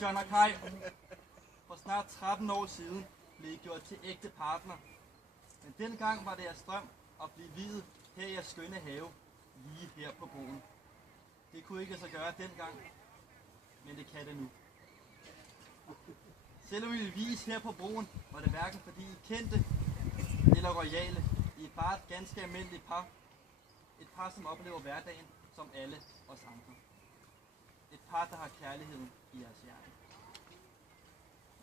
John og Kai, for snart 13 år siden blev I gjort til ægte partner. Men dengang var det jeres drøm at blive viet her i jeres skønne have, lige her på broen. Det kunne ikke så gøre dengang, men det kan det nu. Selvom I ville vies her på broen, var det hverken fordi I kendte eller royale. I er bare et ganske almindeligt par. Et par, som oplever hverdagen som alle os andre. Et par, der har kærligheden i jeres hjerte.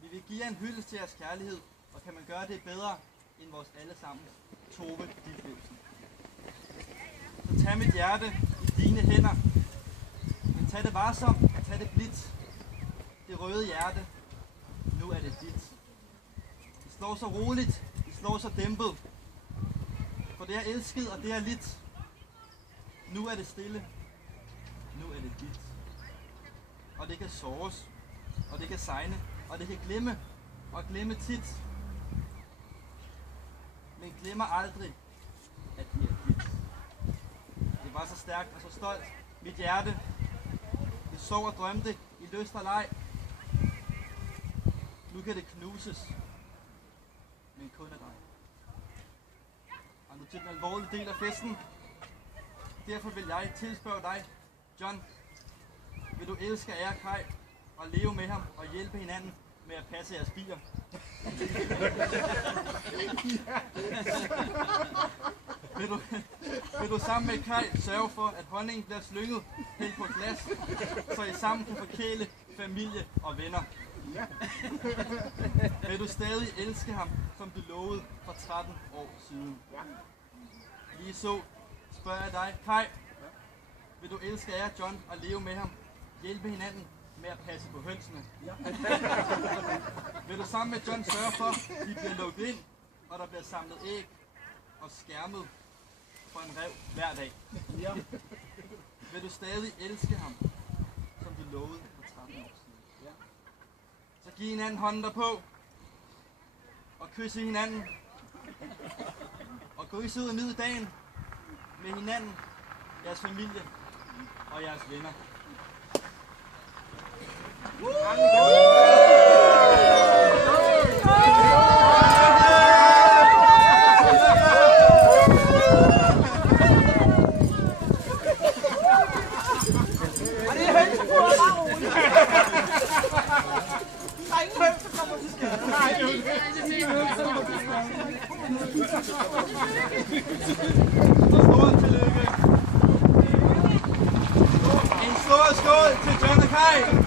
Vi vil give jer en hyldest til jeres kærlighed, og kan man gøre det bedre end vores allesammen Tove Ditlevsen. Så tag mit hjerte i dine hænder, men tag det varsomt og tag det blidt. Det røde hjerte, nu er det dit. Det slår så roligt, det slår så dæmpet, for det er elsket og det er lidt. Nu er det stille, nu er det dit. Og det kan såres, og det kan segne, og det kan glemme, og glemme tit. Men glemmer aldrig, at det er dit. Det var så stærkt og så stolt, mit hjerte. Det sov og drømte i lyst og leg. Nu kan det knuses, men kun af dig. Og nu til den alvorlige del af festen. Derfor vil jeg tilspørge dig, John. Vil du elske jer, Kai, og leve med ham og hjælpe hinanden med at passe jeres bier? Vil du sammen med Kai sørge for, at honningen bliver slynget hen på glas, så I sammen kan forkæle familie og venner? Vil du stadig elske ham, som du lovede for 13 år siden? Lige så spørger jeg dig, Kai. Vil du elske jer, John, og leve med ham? Hjælpe hinanden med at passe på hønsene? Vil du sammen med John sørge for, at de bliver lukket ind, og der bliver samlet æg og skærmet for en rev hver dag? Vil du stadig elske ham, som du lovede for 13 år siden? Så giv hinanden hånden derpå, og kysse hinanden, og gå I ud og nyde dagen med hinanden, jeres familie og jeres venner. En stor skål til John og Kai!